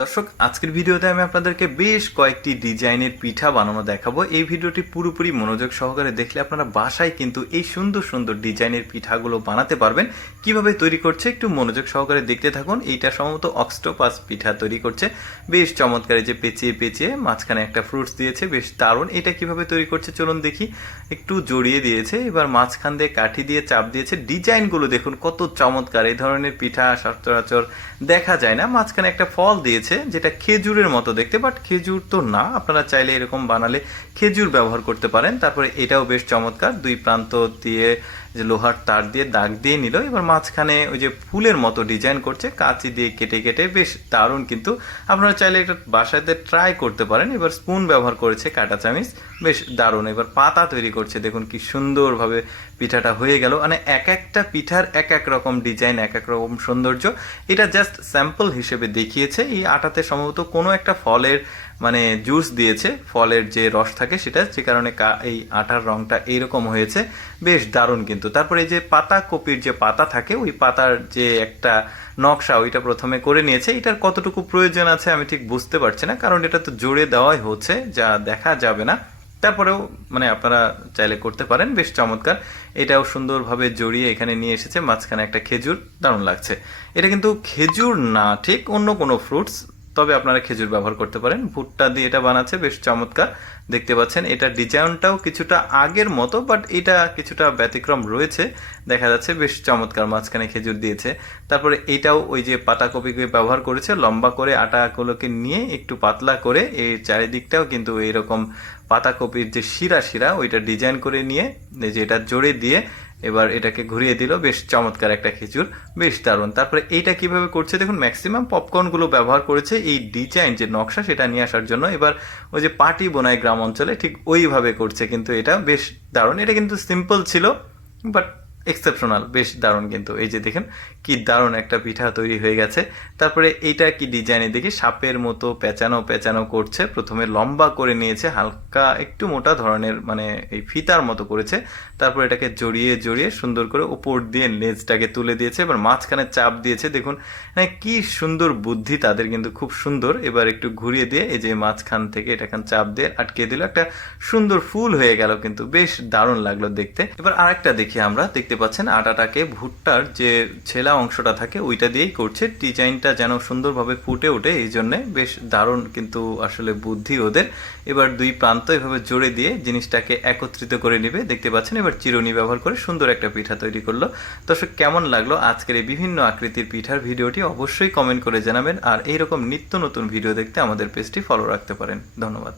দর্শক, আজকের ভিডিওতে আমি আপনাদেরকে বেশ কয়েকটি ডিজাইনের পিঠা বানানো দেখাবো। এই ভিডিওটি পুরোপুরি মনোযোগ সহকারে দেখলে আপনারা বাসায় কিন্তু এই সুন্দর সুন্দর ডিজাইনের পিঠাগুলো বানাতে পারবেন। কিভাবে তৈরি করছে একটু মনোযোগ সহকারে দেখতে থাকুন। এইটা সম্ভবত অক্সটোপাস পিঠা তৈরি করছে, বেশ চমৎকার। যে পেঁচিয়ে পেঁচিয়ে মাঝখানে একটা ফ্রুটস দিয়েছে, বেশ দারুণ। এটা কিভাবে তৈরি করছে চলুন দেখি। একটু জড়িয়ে দিয়েছে, এবার মাঝখান দিয়ে কাঠি দিয়ে চাপ দিয়েছে। ডিজাইনগুলো দেখুন কত চমৎকার। এই ধরনের পিঠা সচরাচর দেখা যায় না। মাঝখানে একটা ফল দিয়েছে যেটা খেজুরের মতো দেখতে, বাট খেজুর তো না। আপনারা চাইলে এরকম বানালে খেজুর ব্যবহার করতে পারেন। তারপরে এটাও বেশ চমৎকার, দুই প্রান্ত দিয়ে যে লোহার তার দিয়ে দাগ দিয়ে নিল। এবার মাঝখানে ওই যে ফুলের মতো ডিজাইন করছে কাঁচি দিয়ে কেটে কেটে, বেশ দারুণ। কিন্তু আপনারা চাইলে এটা বাসাতে ট্রাই করতে পারেন। এবার স্পুন ব্যবহার করেছে, কাঁটা চামিচ, বেশ দারুণ। এবার পাতা তৈরি করছে, দেখুন কি সুন্দরভাবে পিঠাটা হয়ে গেল। মানে এক একটা পিঠার এক এক রকম ডিজাইন, এক এক রকম সৌন্দর্য। এটা জাস্ট স্যাম্পল হিসেবে দেখিয়েছে। এই আটাতে সম্ভবত কোনো একটা ফলের মানে জুস দিয়েছে, ফলের যে রস থাকে সেটা, যে কারণে এই আটার রংটা এইরকম হয়েছে, বেশ দারুণ। কিন্তু তারপরে এই যে পাতা কপির যে পাতা থাকে, ওই পাতার যে একটা নকশা, ওইটা প্রথমে করে নিয়েছে। এটার কতটুকু প্রয়োজন আছে আমি ঠিক বুঝতে পারছি না, কারণ এটা তো জোরে দেওয়াই হচ্ছে, যা দেখা যাবে না। তারপরেও মানে আপনারা চাইলে করতে পারেন, বেশ চমৎকার। এটাও সুন্দরভাবে জড়িয়ে এখানে নিয়ে এসেছে, মাঝখানে একটা খেজুর, দারুণ লাগছে। এটা কিন্তু খেজুর না, ঠিক অন্য কোনো ফ্রুটস, তবে আপনারা খেজুর ব্যবহার করতে পারেন। ভুট্টা দিয়ে এটা বানাচ্ছে, বেশ চমৎকার দেখতে পাচ্ছেন। এটা ডিজাইনটাও কিছুটা আগের মতো, বাট এটা কিছুটা ব্যতিক্রম রয়েছে দেখা যাচ্ছে, বেশ চমৎকার। মাঝখানে খেজুর দিয়েছে। তারপরে এটাও ওই যে পাতাকপিকে ব্যবহার করেছে, লম্বা করে আটাগুলোকে নিয়ে একটু পাতলা করে এই চারিদিকটাও কিন্তু এইরকম পাতাকপির যে শিরা শিরা ওইটা ডিজাইন করে নিয়ে যে এটা জোরে দিয়ে এবার এটাকে ঘুরিয়ে দিল, বেশ চমৎকার একটা খেজুর, বেশ দারুণ। তারপরে এইটা কিভাবে করছে দেখুন, ম্যাক্সিমাম পপকর্নগুলো ব্যবহার করেছে এই ডিজাইন যে নকশা সেটা নিয়ে আসার জন্য। এবার ওই যে পাটি বোনায় গ্রাম অঞ্চলে ঠিক ওইভাবে করছে, কিন্তু এটা বেশ দারুণ। এটা কিন্তু সিম্পল ছিল, বাট এক্সেপশনাল, বেশ দারুণ। কিন্তু এই যে দেখেন কি দারুণ একটা পিঠা তৈরি হয়ে গেছে। তারপরে এইটা কি ডিজাইনে দেখি, সাপের মতো পেঁচানো পেঁচানো করছে। প্রথমে লম্বা করে নিয়েছে, হালকা একটু মোটা ধরনের, মানে এই ফিতার মতো করেছে। তারপর এটাকে জড়িয়ে জড়িয়ে সুন্দর করে উপর দিয়ে লেজটাকে তুলে দিয়েছে। এবার মাঝখানে চাপ দিয়েছে, দেখুন কি সুন্দর বুদ্ধি তাদের, কিন্তু খুব সুন্দর। এবার একটু ঘুরিয়ে দিয়ে এই যে মাঝখান থেকে এটাকে চাপ দিয়ে আটকে দিল, একটা সুন্দর ফুল হয়ে গেল, কিন্তু বেশ দারুণ লাগলো দেখতে। এবার আরেকটা দেখি আমরা, দেখতে পাচ্ছেন আটাটাকে ভুট্টার যে ছেলা অংশটা থাকে ওইটা দিয়েই করছে। ডিজাইনটা যেন সুন্দরভাবে ফুটে ওঠে, এই জন্যে বেশ দারুণ কিন্তু আসলে বুদ্ধি ওদের। এবার দুই প্রান্ত এভাবে জোরে দিয়ে জিনিসটাকে একত্রিত করে নেবে, দেখতে পাচ্ছেন। এবার চিরুনি ব্যবহার করে সুন্দর একটা পিঠা তৈরি করলো। দর্শক, কেমন লাগলো আজকের এই বিভিন্ন আকৃতির পিঠার ভিডিওটি অবশ্যই কমেন্ট করে জানাবেন। আর এইরকম নিত্য নতুন ভিডিও দেখতে আমাদের পেজটি ফলো রাখতে পারেন। ধন্যবাদ।